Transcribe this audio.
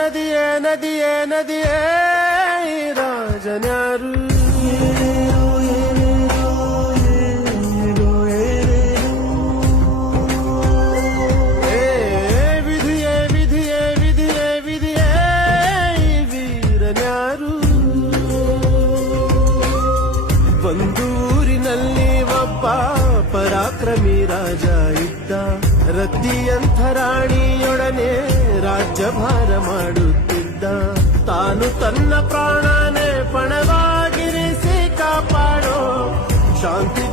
ನದಿಯೇ ನದಿಯೇ ನದಿಯೇ ರಾಜನ್ಯಾರು ವಿಧಿಯೇ ವಿಧಿಯೇ ವಿಧಿಯೇ ವಿಧಿಯೇ ವೀರನ್ಯಾರು ಒಂದೂರಿನಲ್ಲಿ ಒಬ್ಬ ಪರಾಕ್ರಮಿ ರಾಜ ಇದ್ದ ರತಿಯಂಥ ರಾಣಿಯೊಡನೆ ರಾಜ್ಯಭಾರ ಮಾಡುತ್ತಿದ್ದ ತಾನು ತನ್ನ ಪ್ರಾಣನೇ ಪಣವಾಗಿರಿಸಿ ಕಾಪಾಡೋ ಶಾಂತಿ